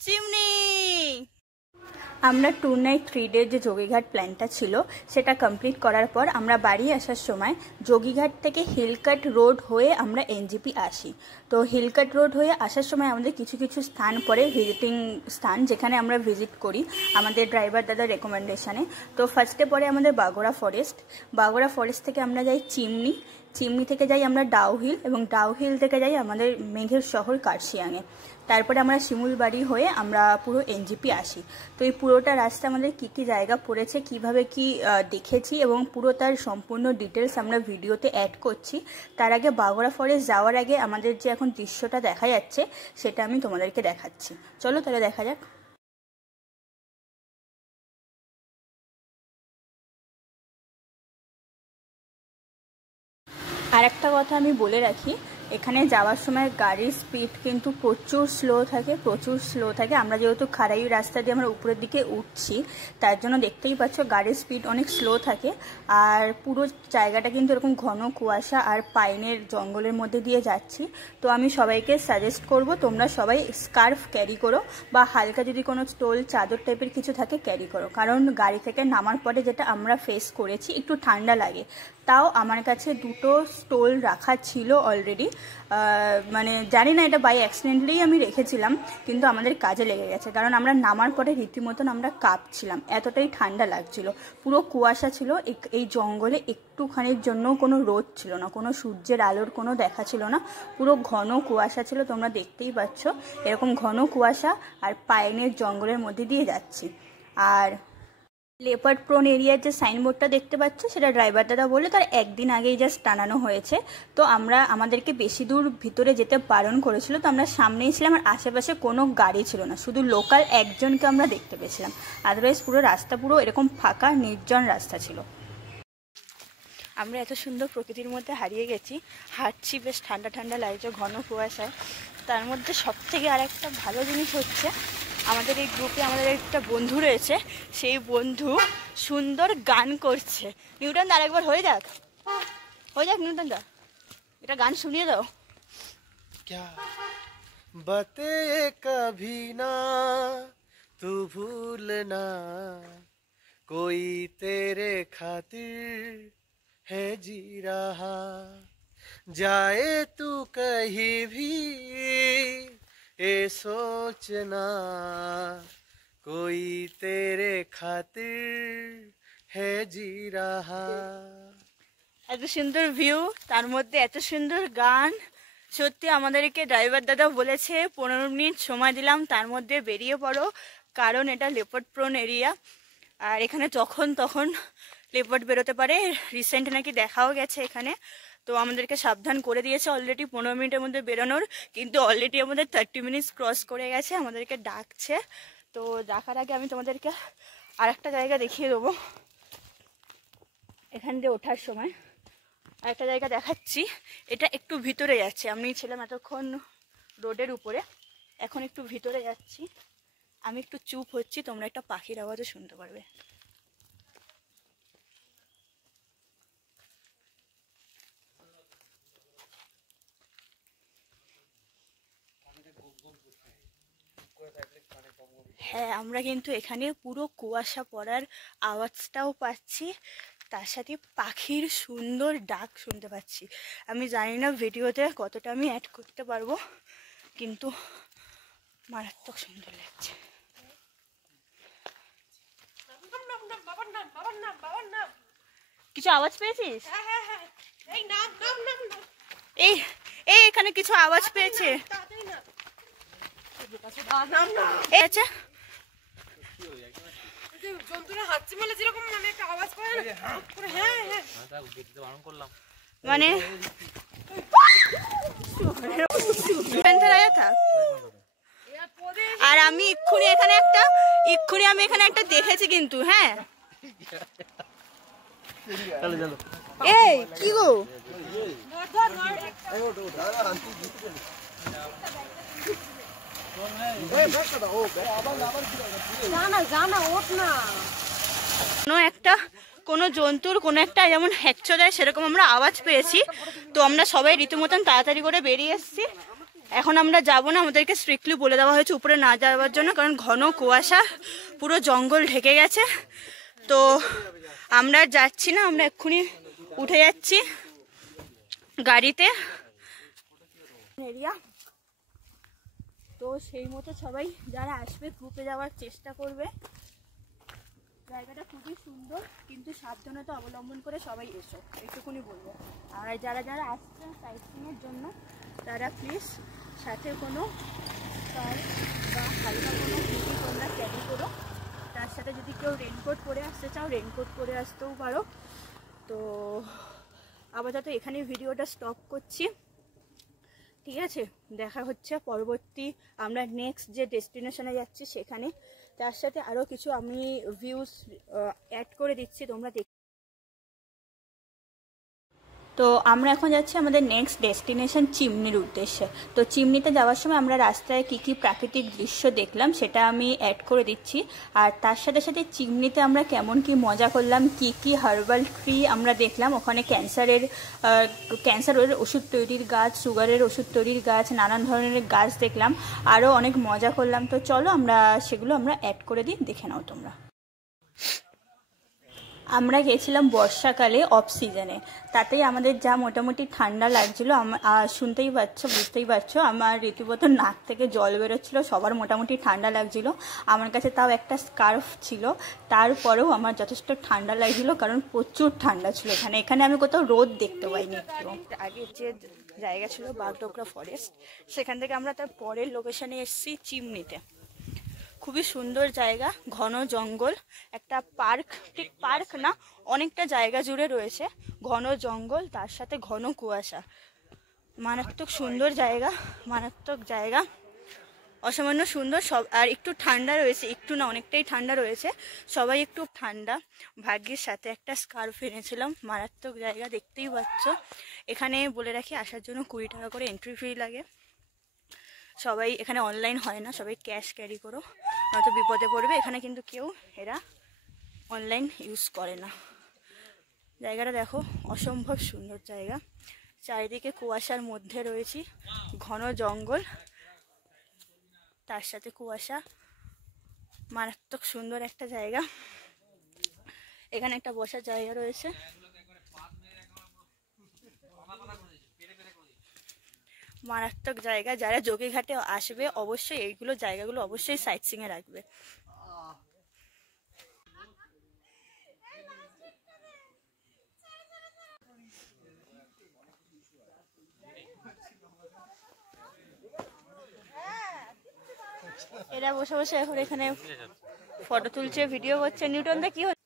Chimney. আমরা 2 night 3 day যে যোগীঘাট প্ল্যানটা ছিল সেটা কমপ্লিট করার পর আমরা বাড়ি আসার সময় যোগীঘাট থেকে হিলকাট রোড হয়ে আমরা এনজেপি আসি। তো হিলকাট রোড হয়ে আসার সময় আমাদের কিছু কিছু স্থান পড়ে ভিজিটিং স্থান, যেখানে আমরা ভিজিট করি আমাদের ড্রাইভার দাদার রেকমেন্ডেশনে। তো ফার্স্টে পড়ে আমাদের বাগোড়া ফরেস্ট। বাগোড়া ফরেস্ট থেকে আমরা যাই চিমনি, চিমনি থেকে যাই আমরা ডাউহিল, এবং ডাউহিল থেকে যাই আমাদের মেঘের শহর কার্শিয়াংয়ে। তারপরে আমরা শিমুলবাড়ি হয়ে আমরা পুরো এনজেপি আসি। তো এই পুরোটা রাস্তা আমাদের কী কী জায়গা পড়েছে, কিভাবে কি দেখেছি এবং পুরো তার সম্পূর্ণ ডিটেলস আমরা ভিডিওতে অ্যাড করছি। তার আগে বাগোড়া ফরেস্ট যাওয়ার আগে আমাদের যে এখন দৃশ্যটা দেখা যাচ্ছে সেটা আমি তোমাদেরকে দেখাচ্ছি। চলো তাহলে দেখা যাক। আর একটা কথা আমি বলে রাখি, এখানে যাওয়ার সময় গাড়ির স্পিড কিন্তু প্রচুর স্লো থাকে। আমরা যেহেতু খারাই রাস্তা দিয়ে আমরা উপরের দিকে উঠছি, তার জন্য দেখতেই পাচ্ছ গাড়ির স্পিড অনেক স্লো থাকে। আর পুরো জায়গাটা কিন্তু এরকম ঘন কুয়াশা আর পাইনের জঙ্গলের মধ্যে দিয়ে যাচ্ছি। তো আমি সবাইকে সাজেস্ট করব তোমরা সবাই স্কার্ফ ক্যারি করো, বা হালকা যদি কোনো স্টোল চাদর টাইপের কিছু থাকে ক্যারি করো, কারণ গাড়ি থেকে নামার পরে যেটা আমরা ফেস করেছি একটু ঠান্ডা লাগে। তাও আমার কাছে 2টো স্টোল রাখা ছিল অলরেডি, মানে জানি না এটা বাই অ্যাক্সিডেন্টলি আমি রেখেছিলাম, কিন্তু আমাদের কাজে লেগে গেছে, কারণ আমরা নামার পরে রীতিমতন আমরা কাঁপছিলাম, এতটাই ঠান্ডা লাগছিল। পুরো কুয়াশা ছিল, এই জঙ্গলে একটুখানির জন্যও কোনো রোদ ছিল না, কোনো সূর্যের আলোর কোনো দেখা ছিল না, পুরো ঘন কুয়াশা ছিল। তোমরা দেখতেই পাচ্ছ এরকম ঘন কুয়াশা আর পাইনের জঙ্গলের মধ্যে দিয়ে যাচ্ছি। আর লেপার্ড প্রোন এরিয়ার যে সাইনবোর্ডটা দেখতে পাচ্ছ সেটা ড্রাইভার দাদা বলে তার একদিন আগেই জাস্ট টানানো হয়েছে। তো আমাদেরকে বেশি দূর ভিতরে যেতে বারণ করেছিল, তো আমরা সামনেই ছিলাম আর আশেপাশে কোনো গাড়ি ছিল না, শুধু লোকাল একজনকে আমরা দেখতে পেয়েছিলাম। আদারওয়াইজ পুরো রাস্তা পুরো এরকম ফাঁকা নির্জন রাস্তা ছিল। আমরা এত সুন্দর প্রকৃতির মধ্যে হারিয়ে গেছি, হাঁটছি, বেশ ঠান্ডা ঠান্ডা লাগছে ঘন কুয়াশায়। তার মধ্যে সবথেকে আর একটা ভালো জিনিস হচ্ছে আমাদের এই গ্রুপে আমাদের একটা বন্ধু রয়েছে, সেই বন্ধু সুন্দর গান করছে। নিউটন দা আরেকবার হয়ে যাক নিউটন দা, এটা গান শুনিয়ে দাও। क्या बते कभी ना तू भूलना, कोई तेरे खातिर है जी रहा, जाए तू कहीं भी ए सोचना, कोई तेरे खातिर है जी रहा। এত সুন্দর ভিউ, তার মধ্যে এত সুন্দর গান। সত্যি আমাদেরকে ড্রাইভার দাদা বলেছে 15 মিনিট সময় দিলাম, তার মধ্যে বেরিয়ে পড়ো, কারণ এটা লেপার্ড প্রোন এরিয়া, আর এখানে যখন তখন লেপার্ড বেরোতে পারে। রিসেন্ট নাকি দেখাও গেছে এখানে, তো আমাদেরকে সাবধান করে দিয়েছে অলরেডি 15 মিনিটের মধ্যে বেরোনোর, কিন্তু অলরেডি আমাদের 30 মিনিটস ক্রস করে গেছে, আমাদেরকে ডাকছে। তো ডাকার আগে আমি তোমাদেরকে আরেকটা জায়গা দেখিয়ে দেবো। এখান দিয়ে ওঠার সময় আরেকটা জায়গা দেখাচ্ছি, এটা একটু ভিতরে যাচ্ছে। আমি ছিলাম এতক্ষণ রোডের উপরে, এখন একটু ভিতরে যাচ্ছি। আমি একটু চুপ হচ্ছি, তোমরা একটা পাখির আওয়াজও শুনতে পারবে। হ্যাঁ, আমরা কিন্তু এখানে পুরো কুয়াশা পড়ার আওয়াজটাও পাচ্ছি, তার সাথে পাখির সুন্দর ডাক শুনতে পাচ্ছি। আমি জানি না ভিডিওতে কতটা আমি অ্যাড করতে পারবো, কিন্তু মারাত্মক সুন্দর লাগছে। কিছু আওয়াজ পেয়েছিস? এই এই এখানে কিছু আওয়াজ পেয়েছে। আচ্ছা, জন্তুরা হাঁচি মারলে যেরকম মানে একটা আওয়াজ করে না, হ্যাঁ হ্যাঁ মানে আর আমি এক্ষুনি এখানে একটা দেখেছি কিন্তু। হ্যাঁ, এই কি গো, কোনো জন্তুর কোনো একটা যেমন হ্যাঁচো দেয় সেরকম আমরা আওয়াজ পেয়েছি। তো আমরা সবাই রীতিমতন তাড়াতাড়ি করে বেরিয়ে এসেছি। এখন আমরা যাব না, আমাদেরকে স্ট্রিক্টলি বলে দেওয়া হয়েছে উপরে না যাওয়ার জন্য, কারণ ঘন কুয়াশা, পুরো জঙ্গল ঢেকে গেছে। তো আমরা আর যাচ্ছি না, আমরা এক্ষুনি উঠে যাচ্ছি গাড়িতে এরিয়া। তো সেই মতো সবাই যারা আসবে গ্রুপে যাওয়ার চেষ্টা করবে। জায়গাটা খুবই সুন্দর, কিন্তু সাবধানতা অবলম্বন করে সবাই এসো, এইটুকুনি বলবো। আর যারা যারা আসছেন সাইট সিনের জন্য তারা প্লিজ সাথে কোনো স্কার্ফ বা হালকা কোনো হুডি তোমরা ক্যারি করো। তার সাথে যদি কেউ রেনকোট পরে আসতে চাও রেনকোট পরে আসতেও পারো। তো আপাতত এখানেই ভিডিওটা স্টপ করছি, ঠিক আছে? দেখা হচ্ছে পরবর্তী আমরা নেক্সট যে ডেস্টিনেশনে যাচ্ছি সেখানে। তার সাথে আরও কিছু আমি ভিউজ অ্যাড করে দিচ্ছি, তোমরা দেখ। তো আমরা এখন যাচ্ছি আমাদের নেক্সট ডেস্টিনেশন চিমনির উদ্দেশ্যে। তো চিমনিতে যাওয়ার সময় আমরা রাস্তায় কী কী প্রাকৃতিক দৃশ্য দেখলাম সেটা আমি অ্যাড করে দিচ্ছি। আর তার সাথে সাথে চিমনিতে আমরা কেমন কি মজা করলাম, কি কি হার্বাল ট্রি আমরা দেখলাম, ওখানে ক্যান্সারের ওষুধ তৈরির গাছ, সুগারের ওষুধ তৈরির গাছ, নানান ধরনের গাছ দেখলাম, আরও অনেক মজা করলাম। তো চলো আমরা সেগুলো অ্যাড করে দিই, দেখে নাও তোমরা। আমরা গেছিলাম বর্ষাকালে, অফ সিজনে, তাতেই আমাদের যা মোটামুটি ঠান্ডা লাগছিলো, শুনতেই পাচ্ছ, বুঝতেই পারছো, আমার রীতিমতো নাক থেকে জল বেরোচ্ছিল। সবার মোটামুটি ঠান্ডা লাগছিলো, আমার কাছে তাও একটা স্কার্ফ ছিল, তারপরেও আমার যথেষ্ট ঠান্ডা লাগছিলো, কারণ প্রচুর ঠান্ডা ছিল এখানে। এখানে আমি কোথাও রোদ দেখতে পাইনি একটু। আগে যে জায়গা ছিল বাগডোগরা ফরেস্ট, সেখান থেকে আমরা তার পরের লোকেশনে এসেছি চিমনিতে। খুবই সুন্দর জায়গা, ঘন জঙ্গল, একটা পার্ক, ঠিক পার্ক না, অনেকটা জায়গা জুড়ে রয়েছে ঘন জঙ্গল, তার সাথে ঘন কুয়াশা। মারাত্মক সুন্দর জায়গা, মারাত্মক জায়গা, অসামান্য সুন্দর। সব আর একটু ঠান্ডা রয়েছে, একটু না অনেকটাই ঠান্ডা রয়েছে, সবাই একটু ঠান্ডা। ভাগ্যের সাথে একটা স্কার্ফ এনেছিলাম। মারাত্মক জায়গা, দেখতেই পাচ্ছ। এখানে বলে রাখি, আসার জন্য 20 টাকা করে এন্ট্রি ফি লাগে। সবাই এখানে অনলাইন হয় না, সবাই ক্যাশ ক্যারি করো, নয়তো বিপদে পড়বে। এখানে কিন্তু কেউ এরা অনলাইন ইউজ করে না। জায়গাটা দেখো, অসম্ভব সুন্দর জায়গা। চারিদিকে কুয়াশার মধ্যে রয়েছি, ঘন জঙ্গল, তার সাথে কুয়াশা, মারাত্মক সুন্দর একটা জায়গা। এখানে একটা বসার জায়গা রয়েছে। মারাত্মক জায়গা, যারা যোগীঘাটে আসবে অবশ্যই এইগুলো জায়গাগুলো অবশ্যই সাইট সিইং এ রাখবে। এরা বসে বসে এখন এখানে ফটো তুলছে, ভিডিও করছে। নিউটন দা কি হচ্ছে?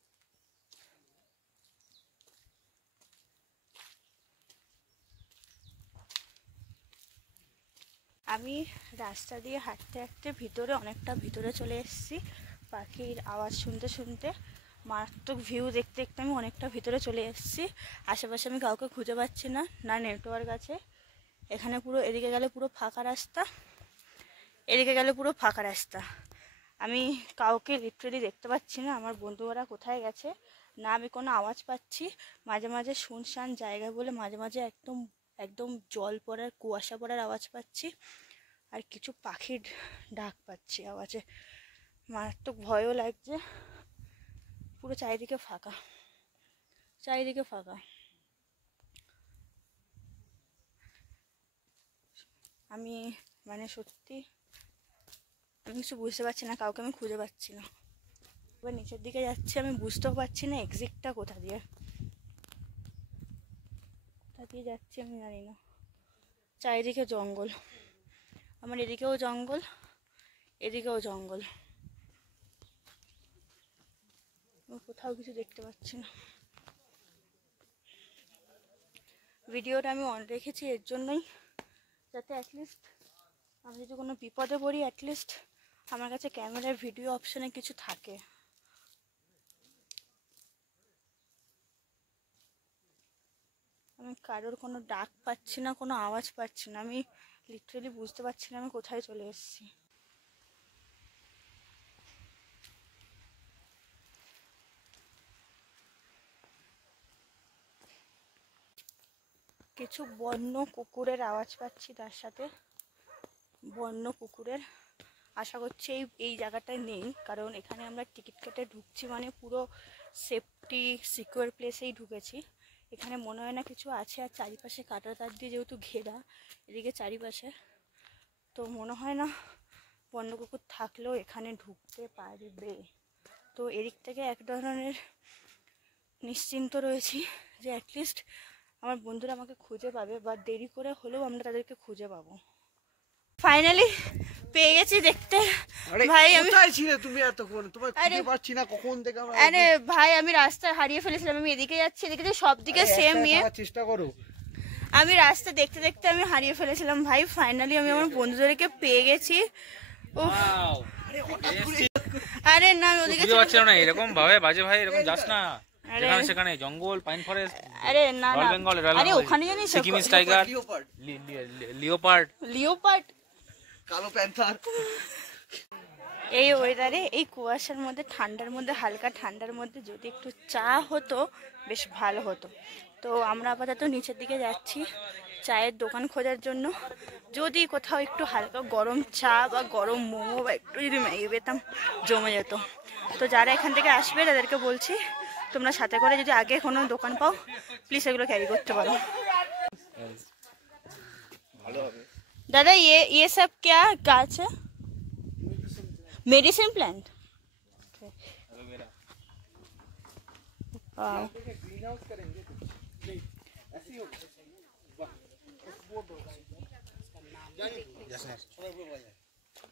আমি রাস্তা দিয়ে হাঁটতে হাঁটতে ভিতরে, অনেকটা ভিতরে চলে এসেছি, পাখির আওয়াজ শুনতে শুনতে, মারাত্মক ভিউ দেখতে দেখতে আমি অনেকটা ভিতরে চলে এসেছি। আশেপাশে আমি কাউকে খুঁজে পাচ্ছি না, না নেটওয়ার্ক আছে। এখানে পুরো, এদিকে গেলে পুরো ফাঁকা রাস্তা, এদিকে গেলে পুরো ফাঁকা রাস্তা। আমি কাউকে লিটারেলি দেখতে পাচ্ছি না, আমার বন্ধুরা কোথায় গেছে না, আমি কোনো আওয়াজ পাচ্ছি। মাঝে মাঝে শুনশান জায়গা বলে মাঝে মাঝে একদম একদম জল পড়ার, কুয়াশা পড়ার আওয়াজ পাচ্ছি, আর কিছু পাখির ডাক পাচ্ছি আওয়াজে। মারাত্মক ভয়ও লাগছে। পুরো চারিদিকে ফাঁকা, চারিদিকে ফাঁকা। আমি মানে সত্যি আমি কিছু বুঝতে পারছি না, কাউকে আমি খুঁজে পাচ্ছি না। এবার নিচের দিকে যাচ্ছি, আমি বুঝতেও পারছি না এক্সিটটা কোথা দিয়ে যাচ্ছি আমি জানি না। চারিদিকে জঙ্গল, আমার এদিকেও জঙ্গল, এদিকেও জঙ্গল, কোথাও কিছু দেখতে পাচ্ছি না। ভিডিওটা আমি অন রেখেছি এর জন্যই, যাতে অ্যাটলিস্ট আমি যদি কোনো বিপদে পড়ি, অ্যাটলিস্ট আমার কাছে ক্যামেরার ভিডিও অপশানে কিছু থাকে। আমি কারোর কোনো ডাক পাচ্ছি না, কোনো আওয়াজ পাচ্ছি না, আমি লিটারেলি বুঝতে পারছি না আমি কোথায় চলে এসেছি। কিছু বন্য কুকুরের আওয়াজ পাচ্ছি, তার সাথে বন্য কুকুরের। আশা করছি এই জায়গাটায় নেই, কারণ এখানে আমরা টিকিট কেটে ঢুকছি মানে পুরো সেফটি সিকিউর প্লেসেই ঢুকেছি। এখানে মনে হয় না কিছু আছে, আর চারিপাশে কাঁটা তার দিয়ে যেহেতু ঘেরা এদিকে চারিপাশে, তো মনে হয় না বন্য কুকুর থাকলেও এখানে ঢুকতে পারবে। তো এদিক থেকে এক ধরনের নিশ্চিন্ত রয়েছি যে অ্যাটলিস্ট আমার বন্ধুরা আমাকে খুঁজে পাবে, বা দেরি করে হলেও আমরা তাদেরকে খুঁজে পাবো। ফাইনালি পেয়ে গেছি দেখতে। ভাই আমি কোথায় ছিলে তুমি এতক্ষণ? তোমায় খুঁজে পাচ্ছি না কখন থেকে আমরা। আরে ভাই আমি রাস্তা হারিয়ে ফেলেছিলাম, আমি এদিকে যাচ্ছি, এদিকে সব দিকে সেম ইয়ে, চেষ্টা করো। আমি রাস্তা দেখতে দেখতে আমি হারিয়ে ফেলেছিলাম ভাই। ফাইনালি আমি আমার বন্ধুদেরকে পেয়ে গেছি। আরে না ওদিকে না এরকম ভাবে বাজে ভাই, এরকম যাস না, যেখানে সেখানে জঙ্গল পাইন ফরেস্ট। আরে না রয়্যাল বেঙ্গল, আরে ওখানে জানিস সিকিমিজ টাইগার, লিওপার্ড, কালো প্যান্থার। এই ওয়েদারে এই কুয়াশার মধ্যে ঠান্ডার মধ্যে হালকা ঠান্ডার মধ্যে যদি একটু চা হতো বেশ ভালো হতো। তো আমরা আপাতত নিচের দিকে যাচ্ছি চায়ের দোকান খোঁজার জন্য। যদি কোথাও একটু হালকা গরম চা বা গরম মোমো বা একটু যদি ম্যাগি পেতাম জমে যেত। তো যারা এখান থেকে আসবে তাদেরকে বলছি তোমরা সাথে করে যদি আগে কোনো দোকান পাও প্লিজ এগুলো ক্যারি করতে পারো। दादा ये सब क्या गाछ है? Medicine plant.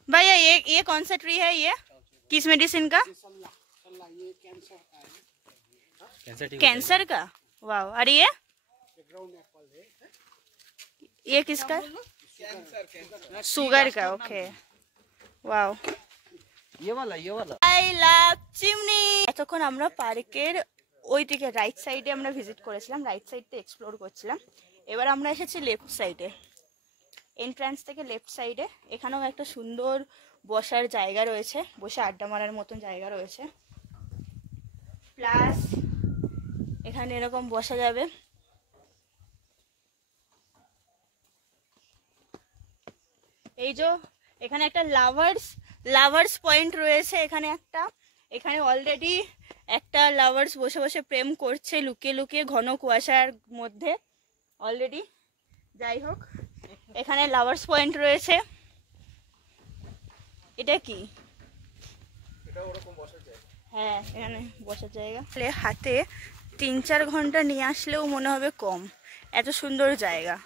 भैया ये कौन सा ट्री है, ये किस मेडिसिन का? कैंसर का। वाह। और ये किसका? सुगर का। Okay wow. ये वाला आई লাভ চিমনি। এতক্ষণ আমরা পার্কের ওই দিকে রাইট সাইডে আমরা ভিজিট করেছিলাম, রাইট সাইডটা এক্সপ্লোর করছিলাম। এবার আমরা এসেছি লেফট সাইডে, এন্ট্রান্স থেকে লেফট সাইডে। এখানেও একটা সুন্দর বসার জায়গা রয়েছে, বসে আড্ডা মারার মতন জায়গা রয়েছে, প্লাস এখানে এরকম বসা যাবে। এই যে এখানে একটা লাভার্স পয়েন্ট রয়েছে, এখানে অলরেডি একটা লাভার্স বসে বসে প্রেম করছে লুকিয়ে লুকিয়ে ঘন কুয়াশার মধ্যে অলরেডি। যাই হোক, এখানে লাভার্স পয়েন্ট রয়েছে। এটা কি? হ্যাঁ, এখানে বসার জায়গা। হাতে 3-4 ঘন্টা নিয়ে আসলেও মনে হবে কম, এত সুন্দর জায়গা।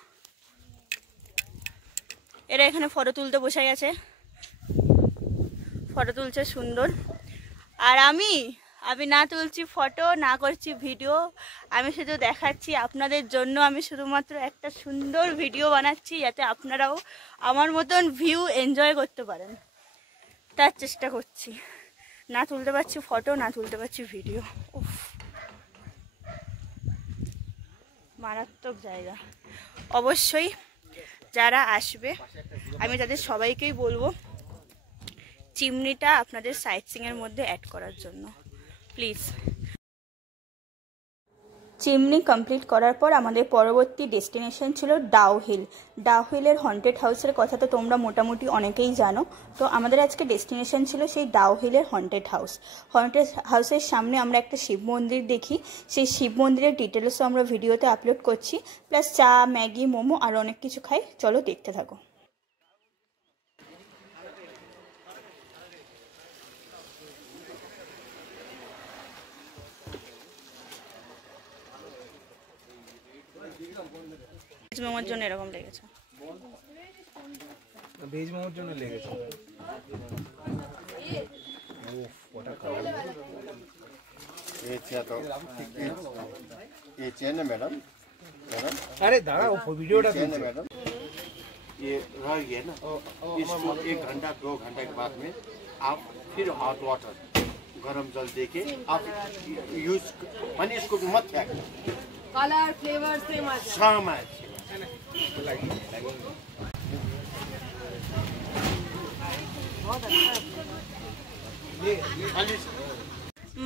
এরা এখানে ফটো তুলতে বসে গেছে, ফটো তুলছে সুন্দর। আর আমি না তুলছি ফটো, না করছি ভিডিও, আমি শুধু দেখাচ্ছি আপনাদের জন্য। আমি শুধুমাত্র একটা সুন্দর ভিডিও বানাচ্ছি যাতে আপনারাও আমার মতন ভিউ এনজয় করতে পারেন, তার চেষ্টা করছি। না তুলতে পারছি ফটো, না তুলতে পারছি ভিডিও। উফ, মারাত্মক জায়গা। অবশ্যই যারা আসবে আমি তাদের সবাইকেই বলবো চিমনিটা আপনাদের সাইট সিইংয়ের মধ্যে অ্যাড করার জন্য প্লিজ। চিমনি কমপ্লিট করার পর আমাদের পরবর্তী ডেস্টিনেশন ছিল ডাউহিলের হন্টেড হাউসের কথা তো তোমরা মোটামুটি অনেকেই জানো। তো আমাদের আজকে ডেস্টিনেশন ছিল সেই ডাউহিলের হন্টেড হাউসের সামনে আমরা একটা শিব মন্দির দেখি। সেই শিব মন্দিরের ডিটেলসও আমরা ভিডিওতে আপলোড করছি, প্লাস চা, ম্যাগি, মোমো আর অনেক কিছু খাই। চলো দেখতে থাকো। ভেজ মোমোর জন্য এরকম লেগেছে, ভেজ মোমোর জন্য লেগেছে। ये चेन है मैडम। अरे दादा वो वीडियोটা चेन है मैडम, ये रह गया ना, इसको 1 घंटा 2 घंटे के बाद में आप फिर हॉट वाटर गरम जल देके आप यूज माने इसको मत फेंकना। कलर फ्लेवर सेम आ जाए। शाम है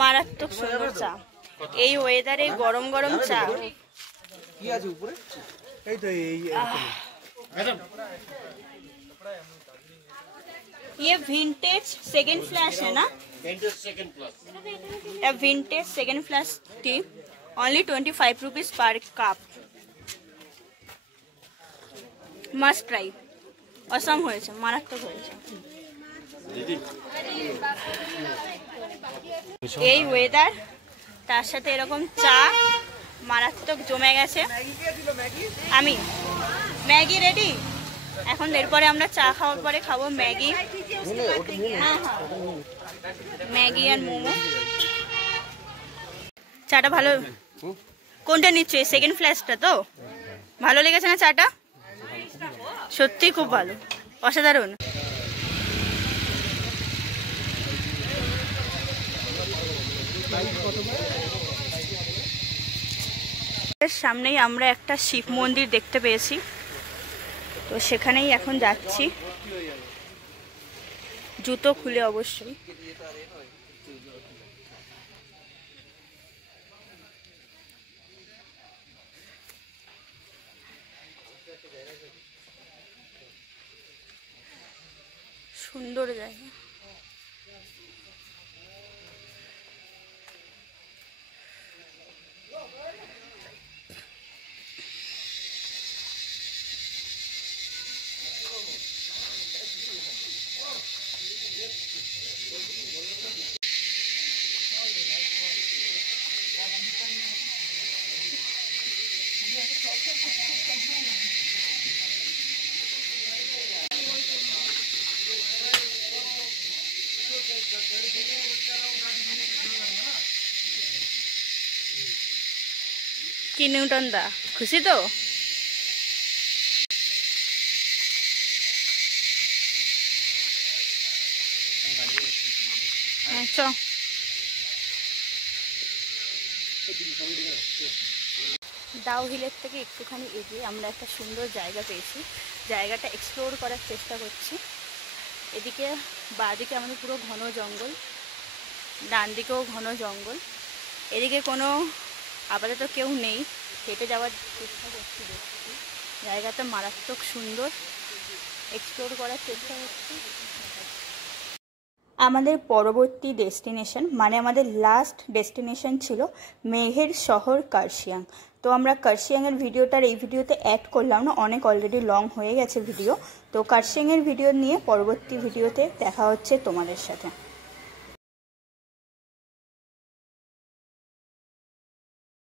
মারাত্মক সুন্দর চা। এই ওয়েদারে গরম গরম চা। কি আছে উপরে? এই তো এই मैडम ये विंटेज सेकंड फ्लैश है ना? Vintage second plus. A vintage second flash tea, only 25 rupees per cup. Must try. অসম হয়েছে, মারাত্মক হয়েছে। এই ওয়েদার তার সাথে এরকম চা মারাত্মক জমে গেছে। আমি ম্যাগি রেডি। এখন এরপরে আমরা চা খাওয়ার পরে খাবো ম্যাগি। ম্যাগি আর মোমো। চাটা ভালো। কোনটা নিচ্ছে? সেকেন্ড ফ্ল্যাশটা তো ভালো লেগেছে না চাটা? সত্যি খুব ভালো, অসাধারণ। সামনেই আমরা একটা শিব মন্দির দেখতে পেয়েছি, তো সেখানেই এখন যাচ্ছি, জুতো খুলে অবশ্যই। সুন্দর জায়গা। কি নিউটন দা খুশি তো? আচ্ছা, ডাউ হিলের থেকে একটুখানি এগিয়ে আমরা একটা সুন্দর জায়গা পেয়েছি। জায়গাটা এক্সপ্লোর করার চেষ্টা করছি। এদিকে বাঁদিকে আমাদের পুরো ঘন জঙ্গল, ডান দিকেও ঘন জঙ্গল। এদিকে কোনো আপাতত কেউ নেই, হেঁটে যাওয়ার চেষ্টা করছি। দেখছি জায়গাটা মারাত্মক সুন্দর, এক্সপ্লোর করার চেষ্টা করছি। আমাদের পরবর্তী ডেস্টিনেশন মানে আমাদের লাস্ট ডেস্টিনেশন ছিল মেঘের শহর কার্শিয়াং। তো আমরা কার্শিয়াংয়ের ভিডিওটার এই ভিডিওতে অ্যাড করলাম না, অনেক অলরেডি লং হয়ে গেছে ভিডিও। তো কার্শিয়াংয়ের ভিডিও নিয়ে পরবর্তী ভিডিওতে দেখা হচ্ছে তোমাদের সাথে।